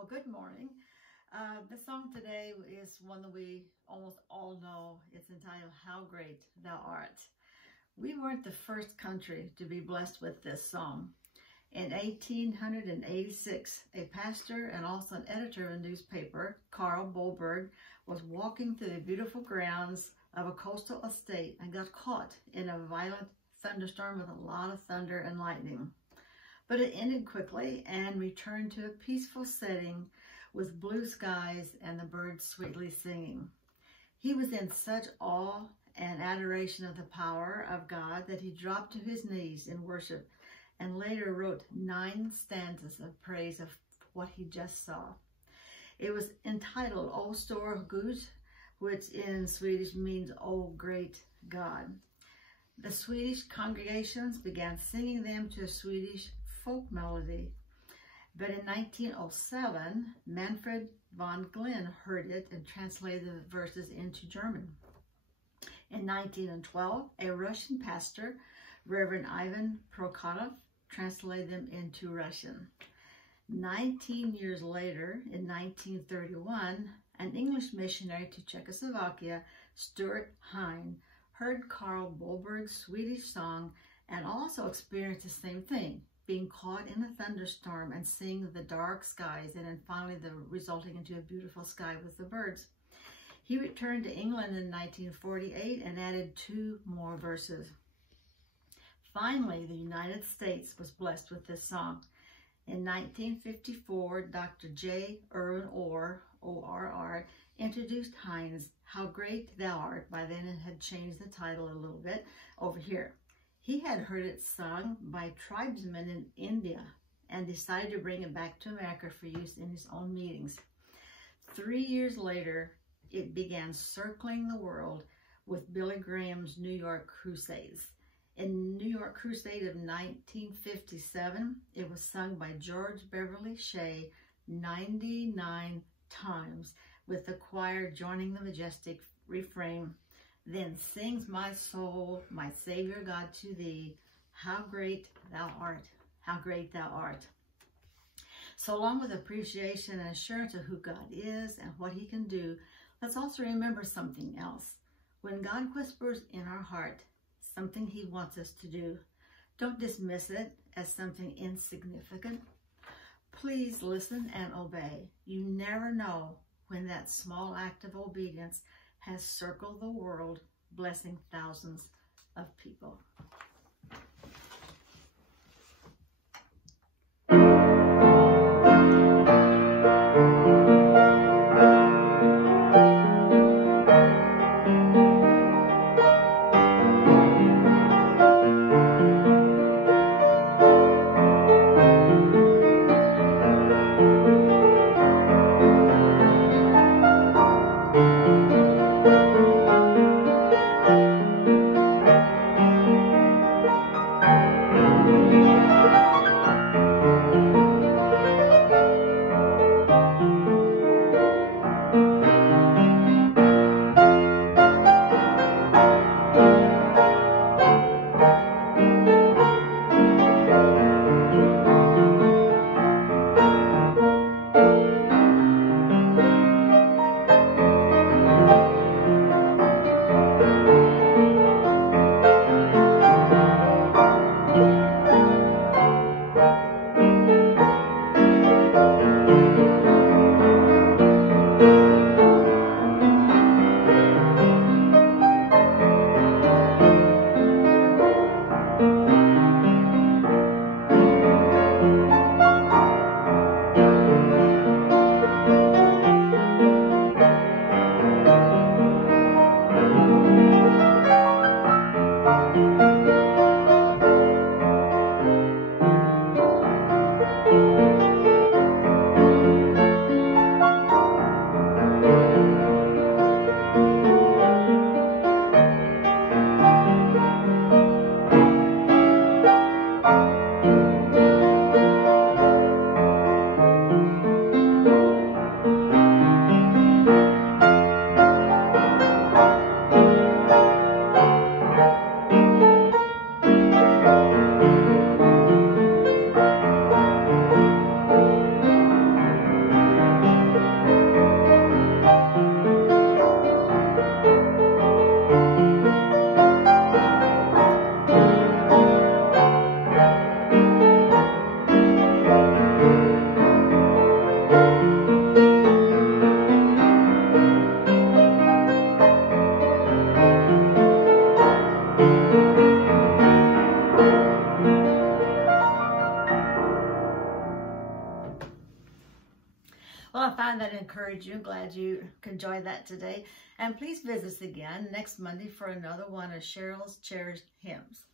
Well, good morning. The song today is one that we almost all know. It's entitled, How Great Thou Art. We weren't the first country to be blessed with this song. In 1886, a pastor and also an editor of a newspaper, Carl Boberg, was walking through the beautiful grounds of a coastal estate and got caught in a violent thunderstorm with a lot of thunder and lightning. But it ended quickly and returned to a peaceful setting with blue skies and the birds sweetly singing. He was in such awe and adoration of the power of God that he dropped to his knees in worship and later wrote 9 stanzas of praise of what he just saw. It was entitled O Stor Gud, which in Swedish means O Great God. The Swedish congregations began singing them to a Swedish folk melody. But in 1907, Manfred von Glen heard it and translated the verses into German. In 1912, a Russian pastor, Reverend Ivan Prokhorov, translated them into Russian. 19 years later, in 1931, an English missionary to Czechoslovakia, Stuart Hine, heard Carl Boberg's Swedish song and also experienced the same thing, being caught in a thunderstorm and seeing the dark skies and then finally resulting into a beautiful sky with the birds. He returned to England in 1948 and added 2 more verses. Finally, the United States was blessed with this song. In 1954, Dr. J. Irwin Orr, O-R-R, introduced Hine's How Great Thou Art. By then it had changed the title a little bit over here. He had heard it sung by tribesmen in India and decided to bring it back to America for use in his own meetings. 3 years later, it began circling the world with Billy Graham's New York Crusades. In New York Crusade of 1957, it was sung by George Beverly Shea 99 times, with the choir joining the majestic refrain, Then sings my soul, my Savior God, to thee, how great thou art, how great thou art. So along with appreciation and assurance of who God is and what he can do, let's also remember something else. When God whispers in our heart something he wants us to do, don't dismiss it as something insignificant. Please listen and obey. You never know when that small act of obedience has circled the world, blessing thousands of people. Well, I find that encourage you. I'm glad you enjoyed that today. And please visit us again next Monday for another one of Cheryl's Cherished Hymns.